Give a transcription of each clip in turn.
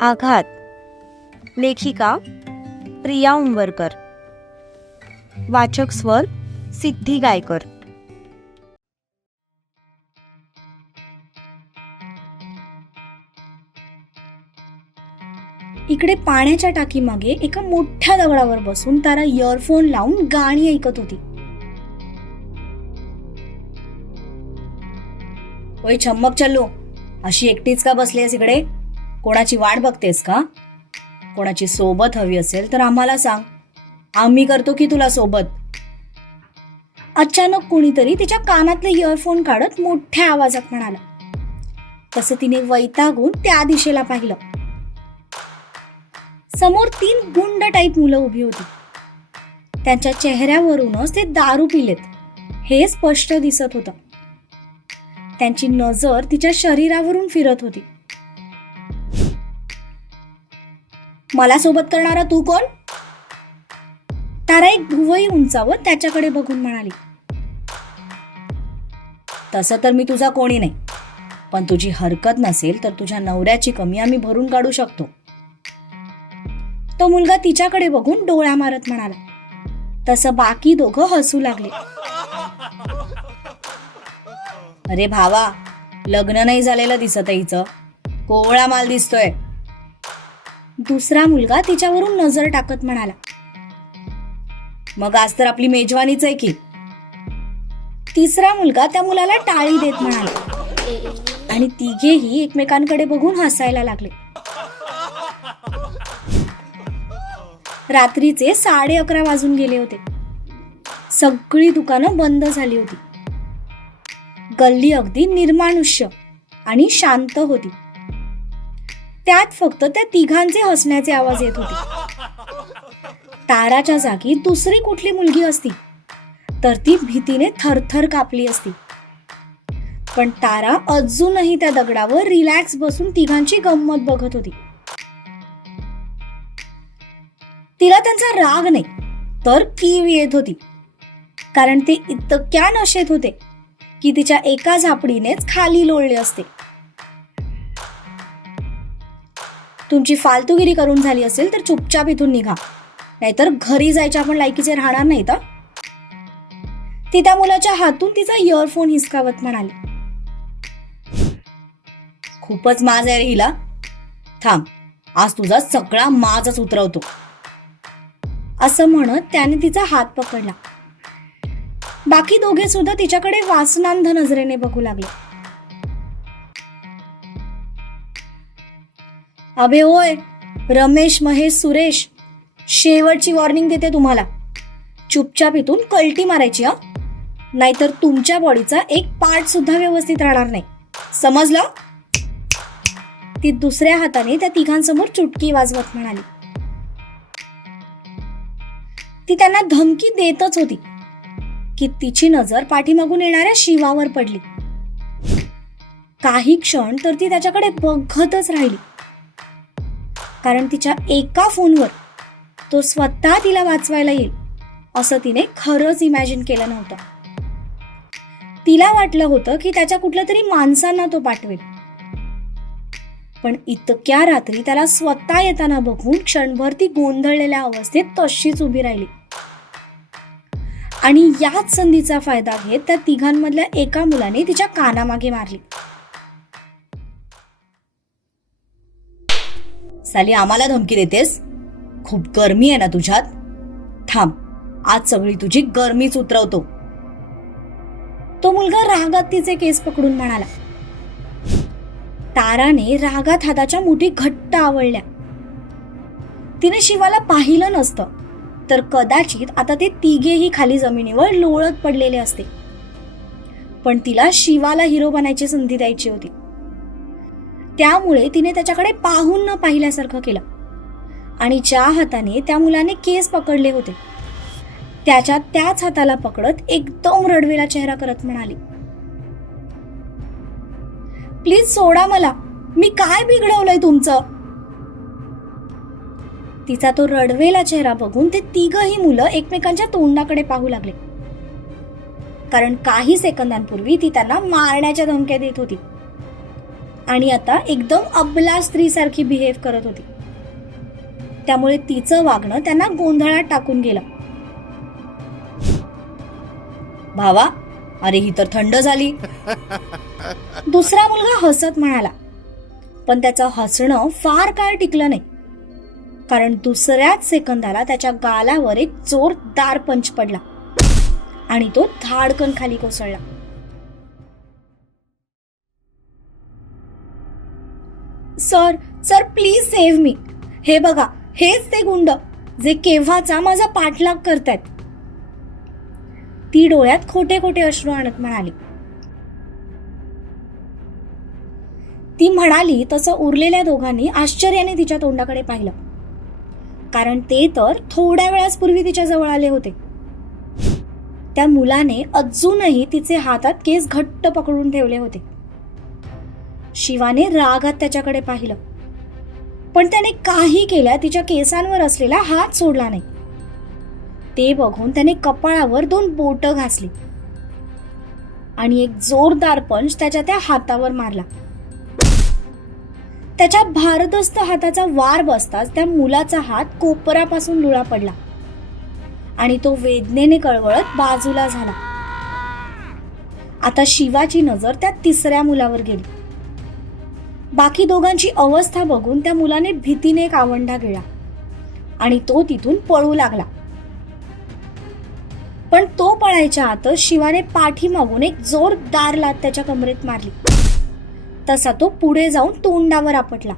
आघात. लेखिका प्रिया उंबरकर. वाचक स्वर सिद्धी गायकर. इकडे पाण्याच्या टाकीमागे एका मोठ्या दगडावर बसून तारा इयरफोन लावून गाणी ऐकत होती. ओय छम्मक चल्लू, अशी एकटीच का बसलीस इकडे? कोणाची वाट बघतेस का? कोणाची सोबत हवी असेल तर आम्हाला सांग, आम्ही करतो की तुला सोबत. अचानक कोणीतरी तिच्या कानातले इयरफोन काढत मोठ्या आवाजात म्हणाला. तसं तिने वैतागून त्या दिशेला पाहिलं. समोर 3 गुंड टाईप मुलं उभी होती. त्यांच्या चेहऱ्यावरूनच ते दारू पिलेत हे स्पष्ट दिसत होतं. त्यांची नजर तिच्या शरीरावरून फिरत होती. मला सोबत करणारा तू कोण? तारा एक भुवई उंचावत त्याच्याकडे बघून म्हणाली. तसं तर मी तुझा कोणी नाही, पण तुझी हरकत नसेल तर तुझ्या नवऱ्याची कमी आम्ही भरून काढू शकतो. तो मुलगा तिच्याकडे बघून डोळा मारत म्हणाला. तसं बाकी दोघं हसू लागले. अरे भावा, लग्न नाही झालेलं दिसत हिचं, कोवळा माल दिसतोय. दुसरा मुलगा तिच्यावरून नजर टाकत म्हणाला. मग आज तर आपली मेजवानीच आहे की. तिसरा मुलगा त्या मुलाला टाळी देत म्हणाला आणि तिघेही एकमेकांकडे बघून हसायला लागले. रात्रीचे 11:30 वाजून गेले होते. सगळी दुकानं बंद झाली होती. गल्ली अगदी निर्मानुष्य आणि शांत होती. त्यात फक्त त्या तिघांचे हसण्याचे आवाज येत होते. ताराच्या जागी दुसरी कुठली मुलगी असती तर ती भीतीने थरथर कापली असती. पण तारा अजूनही त्या दगडावर रिलॅक्स बसून तिघांची गंमत बघत होती. तिला त्यांचा राग नाही तर कीव येत होती, कारण ते इतक्या नशेत होते की तिच्या एका झापडीनेच खाली लोळले असते. तुमची फालतूगिरी करून झाली असेल तर चुपचाप इथून निघा, नाहीतर घरी जायच्या आपण लायकीचे राहणार नाही. तर ती त्या मुलाच्या हातून तिचा इयरफोन हिसकावत म्हणाली. खूपच माज आहे रे हिला. थांब, आज तुझा सगळा माजच उतरवतो. असं म्हणत त्याने तिचा हात पकडला. बाकी दोघे सुद्धा तिच्याकडे वासनांध नजरेने बघू लागले. अबे ओय, रमेश, महेश, सुरेश, शेवटची वॉर्निंग देते तुम्हाला. चुपचाप इथून कल्टी मारायची, नाहीतर तुमच्या बॉडीचा एक पार्ट सुद्धा व्यवस्थित राहणार नाही, समजलं? ती दुसऱ्या हाताने त्या तिघांसमोर चुटकी वाजवत म्हणाली. ती त्यांना धमकी देतच होती की तिची नजर पाठीमागून येणाऱ्या शिवावर पडली. काही क्षण तर ती त्याच्याकडे बघतच राहिली, कारण तिच्या एका फोनवर तो स्वतः तिला वाचवायला येईल असं तिने खरंच इमॅजिन केलं नव्हतं. तिला वाटलं होतं की त्याच्या कुठल्या तरी माणसांना तो पाठवेल, पण इतक्या रात्री त्याला स्वतः येताना बघून क्षणभर ती गोंधळलेल्या अवस्थेत तशीच उभी राहिली. आणि याच संधीचा फायदा घेत त्या तिघांमधल्या एका मुलाने तिच्या कानामागे मारली. साली आम्हाला धमकी देतेस? खूप गरमी आहे ना तुझ्यात? थांब, आज सगळी तुझी गरमीच उतरवतो. तो मुलगा रागात तिचे केस पकडून म्हणाला. ताराने रागात हाताच्या मुठी घट्ट आवळल्या. तिने शिवाला पाहिलं नसतं तर कदाचित आता ते तिघेही खाली जमिनीवर लोळत पडलेले असते. पण तिला शिवाला हिरो बनायची संधी द्यायची होती. त्यामुळे तिने त्याच्याकडे पाहून न पाहिल्यासारखं केलं आणि ज्या हाताने त्या मुलाने केस पकडले होते त्याच्या त्याच हाताला पकडत एकदम रडवेला चेहरा करत म्हणाली. प्लीज सोडा मला, मी काय बिघडवलंय तुमचं? तिचा तो रडवेला चेहरा बघून ते तिघही मुलं एकमेकांच्या तोंडाकडे पाहू लागले, कारण काही सेकंदांपूर्वी ती त्यांना मारण्याच्या धमक्या देत होती. आणि आता एकदम अबला स्त्रीसारखी बिहेव करत होती. त्यामुळे तिचं वागणं त्यांना गोंधळात टाकून गेलं. भावा, अरे ही तर थंड झाली. दुसरा मुलगा हसत म्हणाला. पण त्याचं हसणं फार काळ टिकलं नाही, कारण दुसऱ्याच सेकंदाला त्याच्या गालावर एक जोरदार पंच पडला आणि तो धाडकन खाली कोसळला. सर सर प्लीज सेव्ह मी. हे बघा, हेच ते गुंड जे केव्हाचा माझा पाठलाग करतायत. ती डोळ्यात खोटे खोटे अश्रू आणत म्हणाली. ती म्हणाली तसं उरलेल्या दोघांनी आश्चर्याने तिच्या तोंडाकडे पाहिलं, कारण ते तर थोड्या वेळापूर्वी तिच्या जवळ आले होते. त्या मुलाने अजूनही तिचे हातात केस घट्ट पकडून ठेवले होते. शिवाने रागात त्याच्याकडे पाहिलं, पण त्याने काही केल्या तिच्या केसांवर असलेला हात सोडला नाही. ते बघून त्याने कपाळावर 2 बोटं घासली आणि एक जोरदार पंच त्याच्या त्या हातावर मारला. त्याच्या भारदस्त हाताचा वार बसताच त्या मुलाचा हात कोपरापासून लुळा पडला आणि तो वेदनेने कळवळत बाजूला झाला. आता शिवाची नजर त्या तिसऱ्या मुलावर गेली. बाकी दोघांची अवस्था बघून त्या मुलाने भीतीने कावंढा गिळला आणि तो तिथून पळू लागला. पण तो पळायच्या आतच शिवाने पाठीमागून एक जोरदार लाथ त्याच्या कमरेत मारली. तसा तो पुढे जाऊन तोंडावर आपटला.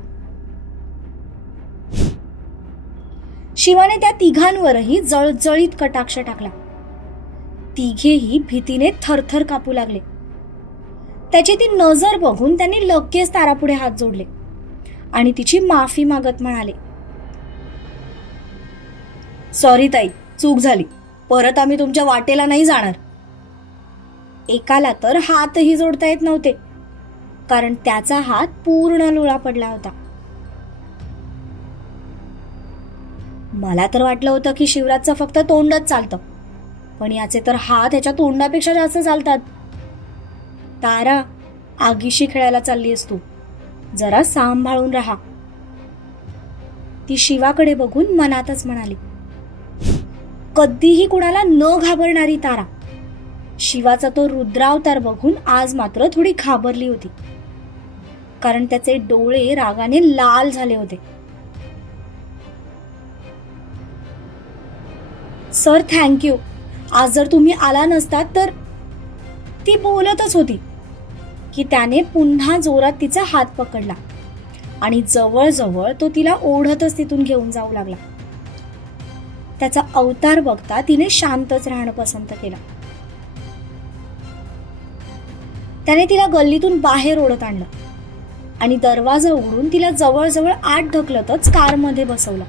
शिवाने त्या तिघांवरही जळजळीत कटाक्ष टाकला. तिघेही भीतीने थरथर कापू लागले. त्याची ती नजर बघून त्यांनी लगेच तारापुढे हात जोडले आणि तिची माफी मागत म्हणाले, सॉरी ताई, चूक झाली. परत आम्ही तुमच्या वाटेला नाही जाणार. एकाला तर हातही जोडता येत नव्हते, कारण त्याचा हात पूर्ण लुळा पडला होता. मला तर वाटलं होतं की शिवराजचं फक्त तोंडच चालतं, पण याचे तर हात ह्याच्या तोंडापेक्षा जास्त चालतात. तारा, आगीशी खेळायला चाललीस तू, जरा सांभाळून राहा. ती शिवाकडे बघून मनातच म्हणाली. कधीही कुणाला न घाबरणारी तारा शिवाचा तो रुद्रावतार बघून आज मात्र थोडी घाबरली होती, कारण त्याचे डोळे रागाने लाल झाले होते. Sir thank you. आज जर तुम्ही आला नसतात तर. ती बोलतच होती की त्याने पुन्हा जोरात तिचा हात पकडला आणि जवळजवळ तो तिला ओढतच तिथून घेऊन जाऊ लागला. त्याचा अवतार बघता तिने शांतच राहणं पसंत केलं. त्याने तिला गल्लीतून बाहेर ओढत आणलं आणि दरवाजा उघडून तिला जवळजवळ आत ढकलतच कारमध्ये बसवलं.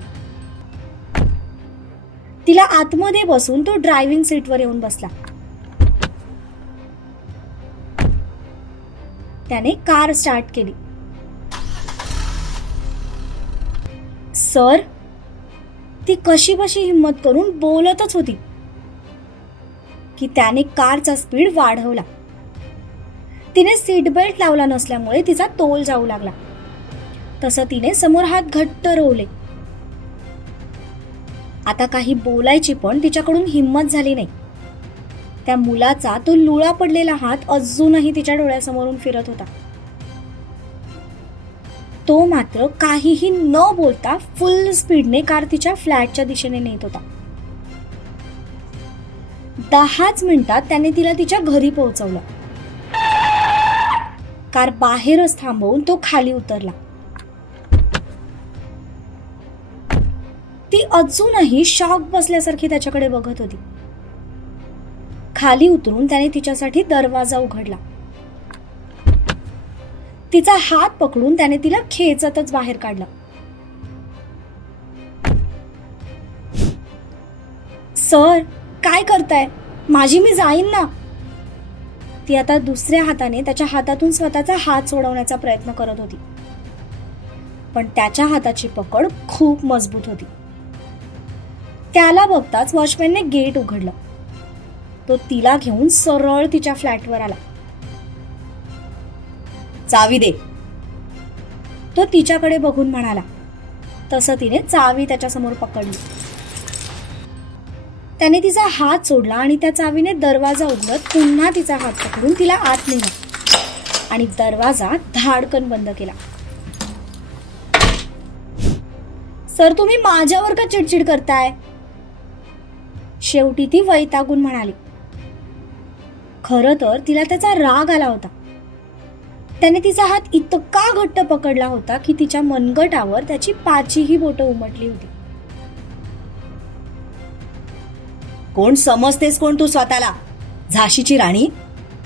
तिला आतमध्ये बसून तो ड्रायव्हिंग सीटवर येऊन बसला. त्याने कार स्टार्ट केली. सर, ती कशी बशी हिम्मत करून बोलतच होती की त्याने कारचा स्पीड वाढवला. तिने सीट बेल्ट लावला नसल्यामुळे तिचा तोल जाऊ लागला. तसं तिने समोर हात घट्ट रोवले. आता काही बोलायची पण तिच्याकडून हिम्मत झाली नाही. त्या मुलाचा तो लुळा पडलेला हात अजूनही तिच्या डोळ्यासमोरून फिरत होता. तो मात्र काहीही न बोलता फुल स्पीडने कार तिच्या फ्लॅटच्या दिशेने नेत होता. 10च मिनिटात त्याने तिला तिच्या घरी पोहोचवलं. कार बाहेरच थांबवून तो खाली उतरला. ती अजूनही शॉक बसल्यासारखी त्याच्याकडे बघत होती. खाली उतरून त्याने तिच्यासाठी दरवाजा उघडला. तिचा हात पकडून त्याने तिला खेचतच बाहेर काढलं. सर, काय करताय? माझी मी जाईन ना. ती आता दुसऱ्या हाताने त्याच्या हातातून स्वतःचा हात सोडवण्याचा प्रयत्न करत होती, पण त्याच्या हाताची पकड खूप मजबूत होती. त्याला बघताच वॉचमॅनने गेट उघडलं. तो तिला घेऊन सरळ तिच्या फ्लॅटवर आला. चावी दे, तो तिच्याकडे बघून म्हणाला. तसं तिने चावी त्याच्यासमोर पकडली. त्याने तिचा हात सोडला आणि त्या चावीने दरवाजा उघडत पुन्हा तिचा हात पकडून तिला आत नेला आणि दरवाजा धाडकन बंद केला. सर, तुम्ही माझ्यावर का चिडचिड करताय? शेवटी ती वैतागून म्हणाली. खरं तर तिला त्याचा राग आला होता. त्याने तिचा हात इतका घट्ट पकडला होता की तिच्या मनगटावर त्याची 5ही बोटं उमटली होती. कोण समजतेस कोण तू स्वतःला? झाशीची राणी?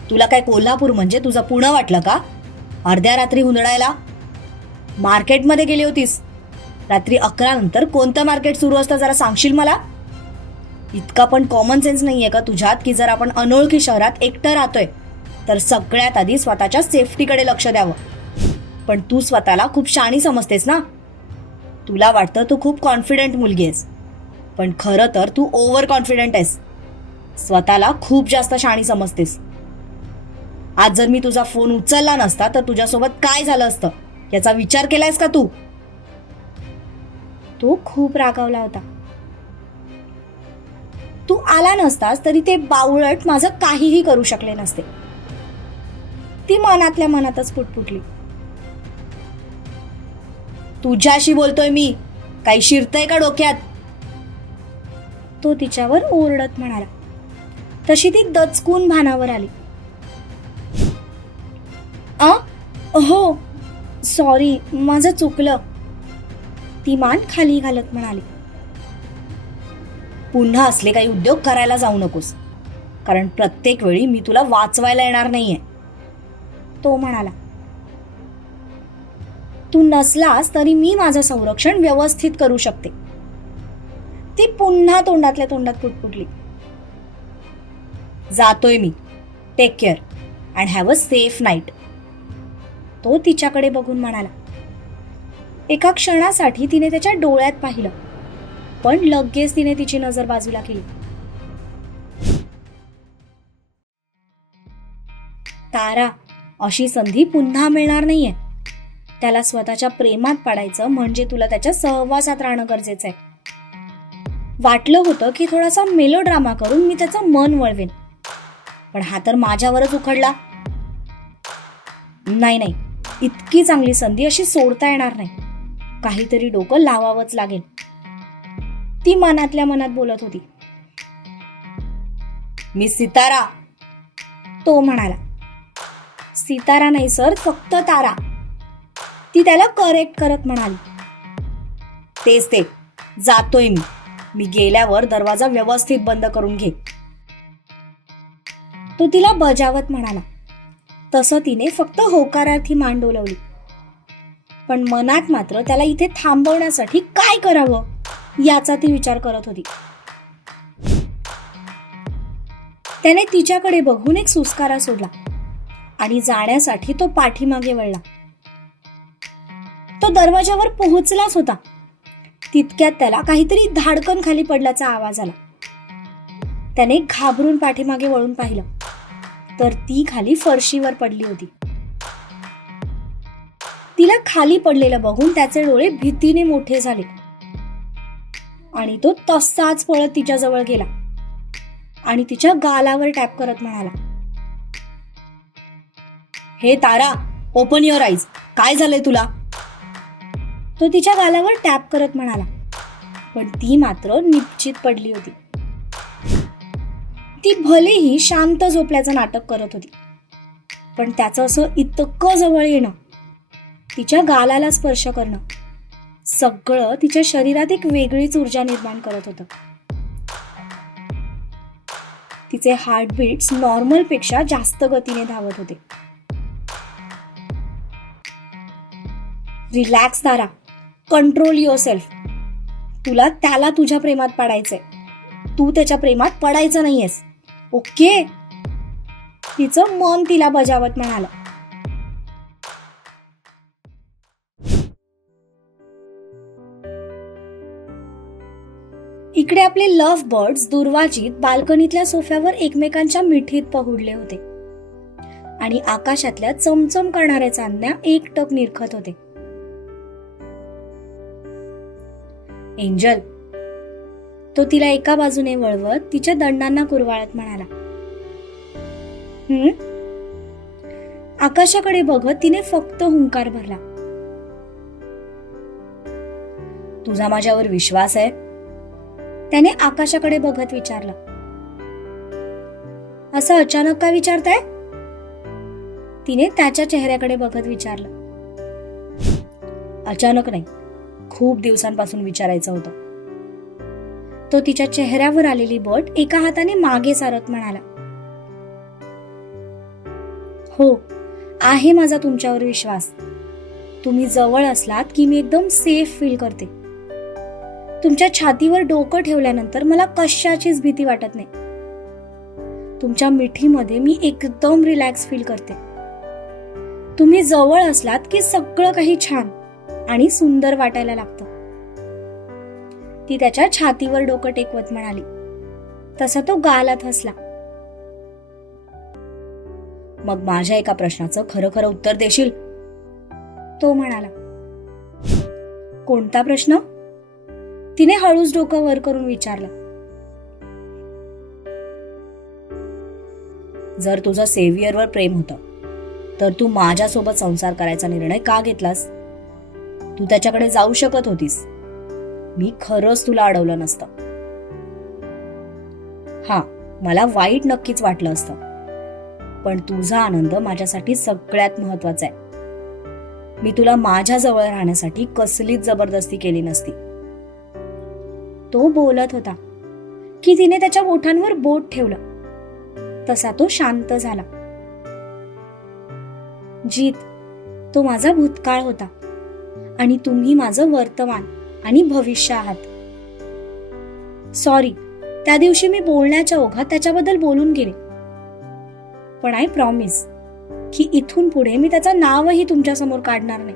तुला काय कोल्हापूर म्हणजे तुझं पुणं वाटलं का? अर्ध्या रात्री हुंदडायला मार्केटमध्ये गेली होतीस. रात्री 11 नंतर कोणतं मार्केट सुरू असतं जरा सांगशील मला? इतका पण कॉमन सेन्स नाहीये का तुझ्यात की जर आपण अनोळखी शहरात एकटं राहतोय तर सगळ्यात आधी स्वतःच्या सेफ्टीकडे लक्ष द्यावं. पण तू स्वतःला खूप शाणी समजतेस ना. तुला वाटतं तू खूप कॉन्फिडंट मुलगी आहेस, पण खरं तर तू ओव्हर कॉन्फिडंट आहेस. स्वतःला खूप जास्त शाणी समजतेस. आज जर मी तुझा फोन उचलला नसता तर तुझ्यासोबत काय झालं असतं याचा विचार केलायस का तू? तो खूप रागावला होता. तू आला नसतास तरी ते बावळट माझं काहीही करू शकले नसते. ती मनातल्या मनातच पुटपुटली. तुझ्याशी बोलतोय मी, काही शिरतंय का डोक्यात? तो तिच्यावर ओरडत म्हणाला. तशी ती दचकून भानावर आली. हो सॉरी, माझं चुकलं, ती मान खाली घालत म्हणाली. पुन्हा असले काही उद्योग करायला जाऊ नकोस, कारण प्रत्येक वेळी मी तुला वाचवायला येणार नाहीये. तो म्हणाला. तू नसलास तरी मी माझं संरक्षण व्यवस्थित करू शकते. ती पुन्हा तोंडातल्या तोंडात पुटपुटली. जातोय मी. Take care and have a safe night. तो तिच्याकडे बघून म्हणाला. एका क्षणासाठी तिने त्याच्या डोळ्यात पाहिलं, पण लगेच तिने तिची नजर बाजूला केली. तारा, अशी संधी पुन्हा मिळणार नाहीये. त्याला स्वतःच्या प्रेमात पाडायचं म्हणजे तुला त्याच्या सहवासात राहणं गरजेचं आहे. वाटलं होतं की थोडासा मेलोड्रामा करून मी त्याचं मन वळवेन, पण हा तर माझ्यावरच उखडला. नाही, इतकी चांगली संधी अशी सोडता येणार नाही. काहीतरी डोकं लावावंच लागेल. ती मनातल्या मनात बोलत होती. मिस सितारा, तो म्हणाला. सितारा नाही सर, फक्त तारा, ती त्याला करेक्ट करत म्हणाली. तेच ते. जातोय मी. मी गेल्यावर दरवाजा व्यवस्थित बंद करून घे. तो तिला बजावत म्हणाला. तसं तिने फक्त होकारार्थी मान डोलवली, पण मनात मात्र त्याला इथे थांबवण्यासाठी काय करावं याचा ती विचार करत होती. त्याने तिच्याकडे बघून एक सुस्कारा सोडला आणि जाण्यासाठी तो पाठीमागे वळला. तो दरवाजावर पोहोचलाच होता. तितक्यात त्याला काहीतरी धाडकन खाली पडल्याचा आवाज आला. त्याने घाबरून पाठीमागे वळून पाहिलं तर ती खाली फरशीवर पडली होती. तिला खाली पडलेलं बघून त्याचे डोळे भीतीने मोठे झाले आणि तो तसाच पळत तिच्याजवळ गेला आणि तिच्या गालावर टॅप करत म्हणाला. हे तारा, ओपन युअर आईज. काय झालंय तुला? तो तिच्या गालावर टॅप करत म्हणाला, पण ती मात्र निश्चित पडली होती. ती भलेही शांत झोपल्याचं नाटक करत होती, पण त्याचं असं इतकं जवळ येणं, तिच्या गालाला स्पर्श करणं, सगळं तिच्या शरीरात एक वेगळीच ऊर्जा निर्माण करत होतं. तिचे हार्टबीट्स नॉर्मल पेक्षा जास्त गतीने धावत होते. रिलॅक्स तारा, कंट्रोल युअरसेल्फ. तुला त्याला तुझ्या प्रेमात पाडायचंय, तू त्याच्या प्रेमात पडायचं नाहीयेस. ओके? तिचं मन तिला बजावत म्हणाला. इकडे आपले लव्ह बर्ड्स दुर्वाजीत बाल्कनीतल्या सोफ्यावर एकमेकांच्या मिठीत पहुडले होते आणि आकाशातल्या चमचम करणाऱ्या चांदण्या एकटक निरखत होते. एंजल, तो तिला एका बाजूने वळवत तिच्या दंडांना कुरवाळत म्हणाला. आकाशाकडे बघत तिने फक्त हुंकार भरला. तुझा माझ्यावर विश्वास आहे? त्याने आकाशाकडे बघत विचारलं. असं अचानक का विचारताय? तिने त्याच्या चेहऱ्याकडे बघत विचारलं. अचानक नाही, खूप दिवसांपासून विचारायचं होतं. तो तिच्या चेहऱ्यावर आलेली बोट एका हाताने मागे सारत म्हणाला. हो, आहे माझा तुमच्यावर विश्वास. तुम्ही जवळ असलात की मी एकदम सेफ फील करते. तुमच्या छातीवर डोकं ठेवल्यानंतर मला कशाचीच भीती वाटत नाही. तुमच्या मिठीमध्ये मी एकदम रिलॅक्स फील करते. तुम्ही जवळ असलात की सगळं काही छान आणि सुंदर वाटायला लागतं. ती त्याच्या छातीवर डोकं टेकवत म्हणाली. तसा तो गालात हसला. मग माझ्या एका प्रश्नाचं खरं खरं उत्तर देशील? तो म्हणाला. कोणता प्रश्न? तिने हळूच डोकं वर करून विचारलं. जर तुझं सेव्हियरवर प्रेम होतं तर तू माझ्यासोबत संसार करायचा निर्णय का घेतलास? तू त्याच्याकडे जाऊ शकत होतीस. मी खरंच तुला अडवलं नसतं. हा, मला वाईट नक्कीच वाटलं असतं, पण तुझा आनंद माझ्यासाठी सगळ्यात महत्वाचा आहे. मी तुला माझ्या जवळ राहण्यासाठी कसलीच जबरदस्ती केली नसती. तो बोलत होता की तिने त्याच्या ओठांवर बोट ठेवलं. तसा तो शांत झाला. जीत, तो माझा भूतकाळ होता आणि तुम्ही माझं वर्तमान आणि भविष्य आहात. सॉरी, त्या दिवशी मी बोलण्याच्या ओघात त्याच्याबद्दल बोलून गेले. पण आय प्रॉमिस की इथून पुढे मी त्याचं नावही तुमच्या समोर काढणार नाही.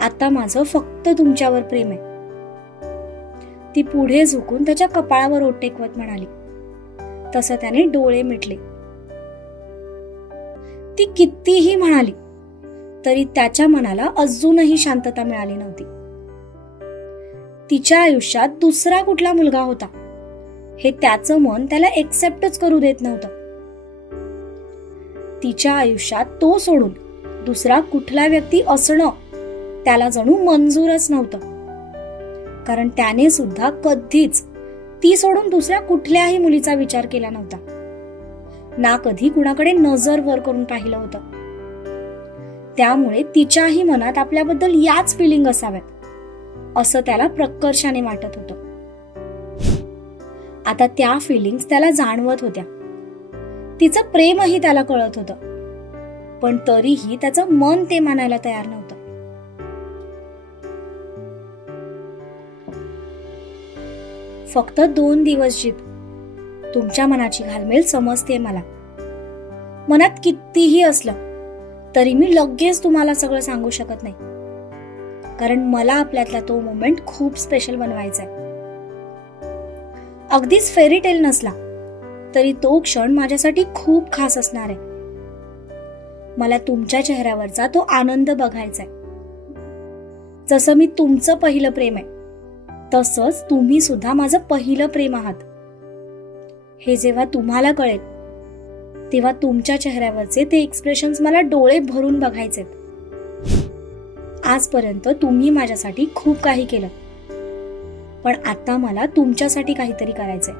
आता माझं फक्त तुमच्यावर प्रेम आहे. ती पुढे झुकून त्याच्या कपाळावर ओठ टेकवत म्हणाली. तसं त्याने डोळे मिटले. ती कितीही म्हणाली तरी त्याच्या मनाला अजूनही शांतता मिळाली नव्हती. तिच्या आयुष्यात दुसरा कुठला मुलगा होता हे त्याचं मन त्याला एक्सेप्टच करू देत नव्हतं. तिच्या आयुष्यात तो सोडून दुसरा कुठला व्यक्ती असणं त्याला जणू मंजूरच नव्हतं. कारण त्याने सुद्धा कधीच ती सोडून दुसऱ्या कुठल्याही मुलीचा विचार केला नव्हता. ना कधी कुणाकडे नजर वर करून पाहिलं होतं. त्यामुळे तिच्याही मनात आपल्याबद्दल याच फिलिंग असाव्यात असं त्याला प्रकर्षाने वाटत होतं. आता त्या फिलिंग्स त्याला जाणवत होत्या. तिचं प्रेमही त्याला कळत होतं, पण तरीही त्याचं मन ते मानायला तयार नव्हतं. फक्त 2 दिवस जीत. तुमच्या मनाची घालमेल समजते मला. मनात कितीही असलं तरी मी लगेच तुम्हाला सगळं सांगू शकत नाही, कारण मला आपल्यातला तो मोमेंट खूप स्पेशल बनवायचा आहे. अगदीच फेरी टेल नसला तरी तो क्षण माझ्यासाठी खूप खास असणार आहे. मला तुमच्या चेहऱ्यावरचा तो आनंद बघायचा आहे. जसं मी तुमचं पहिलं प्रेम आहे तसंच तुम्ही सुद्धा माझं पहिलं प्रेम आहात. हे जेव्हा तुम्हाला कळेल तेव्हा तुमच्या चेहऱ्यावरचे ते एक्सप्रेशन्स मला डोळे भरून बघायचे. आजपर्यंत तुम्ही माझ्यासाठी खूप काही केलं, पण आता मला तुमच्यासाठी काहीतरी करायचंय.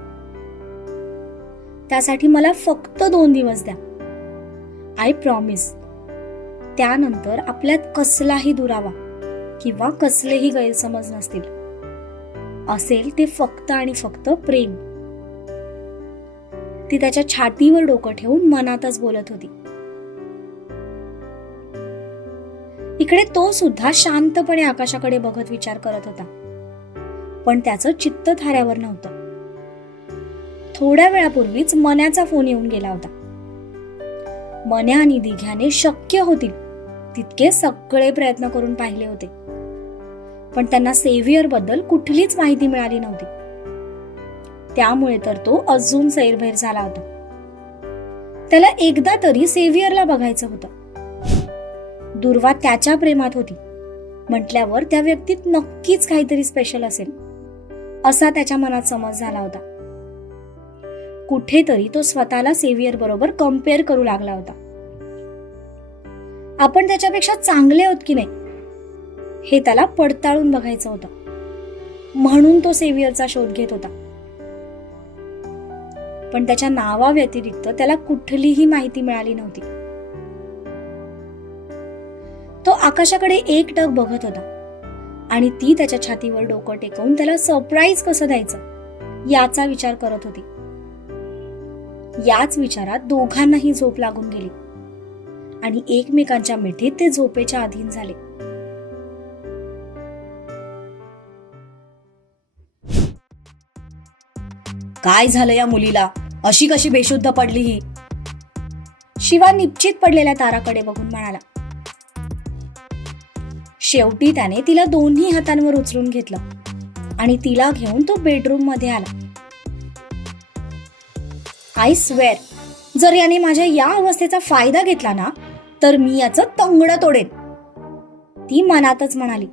त्यासाठी मला फक्त 2 दिवस द्या. I promise. त्यानंतर आपल्यात कसलाही दुरावा किंवा कसलेही गैरसमज नसतील. असेल ते फक्त आणि फक्त प्रेम. ती त्याच्या छातीवर डोकं ठेवून मनातच बोलत होती. इकडे तो सुद्धा शांतपणे आकाशाकडे बघत विचार करत होता, पण त्याचं चित्त थाऱ्यावर नव्हतं. थोड्या वेळापूर्वीच मन्याचा फोन येऊन गेला होता. मन्या आणि दिघ्याने शक्य होतील तितके सगळे प्रयत्न करून पाहिले होते, पण त्यांना सेव्हियर बद्दल कुठलीच माहिती मिळाली नव्हती. त्यामुळे तर तो अजून सैरभैर झाला होता. त्याला एकदा तरी सेव्हियरला बघायचं होतं. दुर्वा त्याच्या प्रेमात होती, म्हटल्यावर त्या व्यक्तीत नक्कीच काहीतरी स्पेशल असेल असा त्याच्या मनात समज झाला होता. कुठेतरी तो स्वतःला सेव्हियर बरोबर कम्पेअर करू लागला होता. आपण त्याच्यापेक्षा चांगले आहोत की नाही हे त्याला पडताळून बघायचं होतं. म्हणून तो सेव्हियरचा शोध घेत होता. पण त्याच्या नावाव्यतिरिक्त त्याला कुठलीही माहिती मिळाली नव्हती. तो आकाशाकडे एकटक बघत होता आणि ती त्याच्या छातीवर डोकं टेकवून त्याला सरप्राईज कसं द्यायचं याचा विचार करत होती. याच विचारात दोघांनाही झोप लागून गेली आणि एकमेकांच्या मिठीत ते झोपेच्या अधीन झाले. काय झालं या मुलीला? अशी कशी बेशुद्ध पडली ही? शिवा निश्चित पडलेल्या ताराकडे बघून म्हणाला. शेवटी त्याने तिला दोन्ही हातांवर उचलून घेतलं आणि तिला घेऊन तो बेडरूम मध्ये आला. आय स्वेअर, जर याने माझ्या या अवस्थेचा फायदा घेतला ना तर मी याचं तंगडं तोडेन, ती मनातच म्हणाली.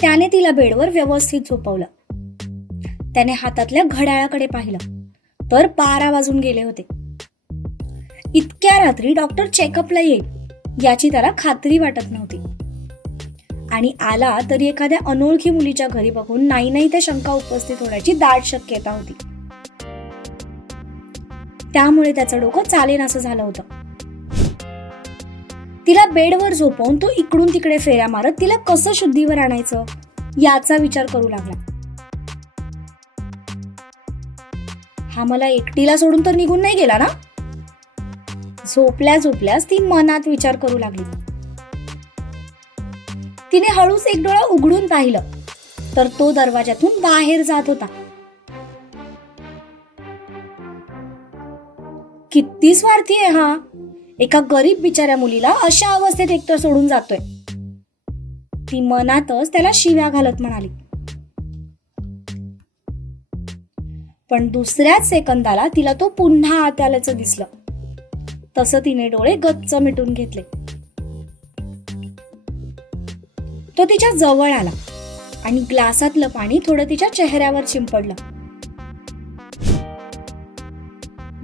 त्याने तिला बेडवर व्यवस्थित झोपवलं. त्याने हातातल्या घड्याळाकडे पाहिलं तर 12 वाजून गेले होते. इतक्या रात्री डॉक्टर चेकअपला येईल याची त्याला खात्री वाटत नव्हती. आणि आला तरी एखाद्या अनोळखी मुलीच्या घरी बघून नाही त्या शंका उपस्थित होण्याची दाट शक्यता होती. त्यामुळे त्याचं डोकं चालेनासं झालं होतं. तिला बेडवर झोपवून तो इकडून तिकडे फेऱ्या मारत तिला कसं शुद्धीवर आणायचं याचा विचार करू लागला. हा मला एकटीला सोडून तर निघून नाही गेला ना? झोपल्याच ती मनात विचार करू लागली. तिने हळूच एक डोळा उघडून पाहिलं तर तो दरवाजातून बाहेर जात होता. किती स्वार्थी आहे हा! एका गरीब बिचाऱ्या मुलीला अशा अवस्थेत एकटं सोडून जातोय. ती मनातच त्याला शिव्या घालत म्हणाली. पण दुसऱ्याच सेकंदाला तिला तो पुन्हा आत आल्याचं दिसलं. तसं तिने डोळे गच्च मिटून घेतले. तो तिच्या जवळ आला आणि ग्लासातलं पाणी थोडं तिच्या चेहऱ्यावर शिंपडलं.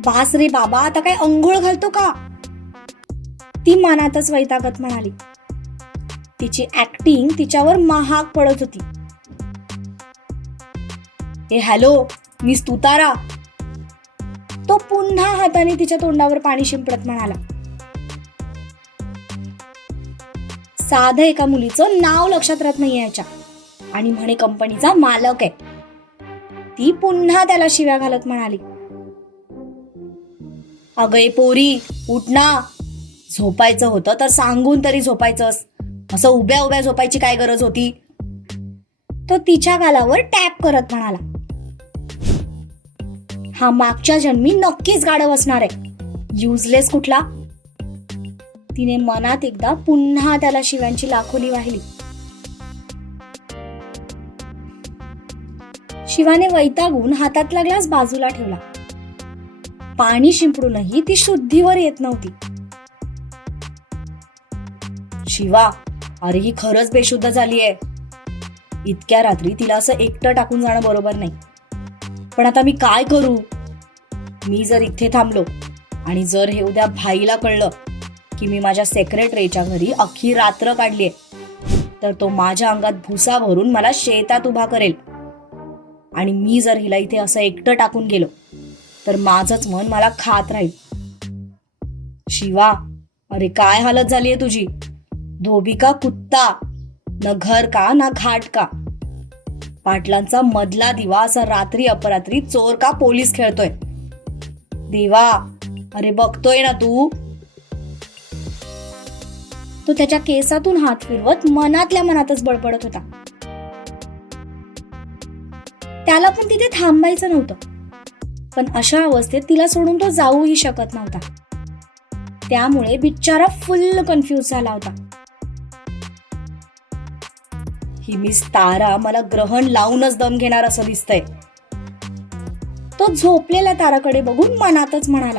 बास रे बाबा, आता काय अंघोळ घालतो का? ती मनातच वैतागत म्हणाली. तिची ऍक्टिंग तिच्यावर महाग पडत होती. ए हॅलो, मिस तुतारा, तो पुन्हा हाताने तिच्या तोंडावर पाणी शिंपडत म्हणाला. साधं एका मुलीचं नाव लक्षात राहत नाहीये याच्या आणि म्हणे कंपनीचा मालक आहे. ती पुन्हा त्याला शिव्या घालत म्हणाली. अगं पोरी, उठ ना. झोपायचं होतं तर सांगून तरी झोपायचंस. असं उभ्या उभ्या झोपायची काय गरज होती? तो तिच्या गालावर टॅप करत म्हणाला. हा मागच्या जन्मी नक्कीच गाढव असणार आहे, युजलेस कुठला. तिने मनात एकदा पुन्हा त्याला शिव्यांची लाखोली वाहिली. शिवाने वैतागून हातातला ग्लास बाजूला ठेवला. पाणी शिंपडूनही ती शुद्धीवर येत नव्हती. शिवा, अरे ही खरंच बेशुद्ध झालीये. इतक्या रात्री तिला असं एकटं टाकून जाणं बरोबर नाही. पण आता मी काय करू? मी जर इथे थांबलो आणि जर हे उद्या भाईला कळलं की मी माझ्या सेक्रेटरीच्या घरी अख्खी रात्र काढलीये तर तो माझ्या अंगात भुसा भरून मला शेतात उभा करेल. आणि मी जर हिला इथे असं एकटं टाकून गेलो तर माझंच मन मला खात राहील. शिवा, अरे काय हालत झालीये तुझी. धोबी का कुत्ता, न घर का ना घाट का. पाटलांचा मधला दिवा असा रात्री अपरात्री चोर का पोलीस खेळतोय. देवा, अरे बघतोय ना तू. तो त्याच्या केसातून हात फिरवत मनातल्या मनातच बडबडत होता. त्याला पण तिथे थांबायचं नव्हतं, पण अशा अवस्थेत तिला सोडून तो जाऊही शकत नव्हता. त्यामुळे बिचारा फुल कन्फ्यूज झाला होता. ही मिस तारा मला ग्रहण लावूनच दम घेणार असं दिसतंय. तो झोपलेल्या ताराकडे बघून मनातच म्हणाला.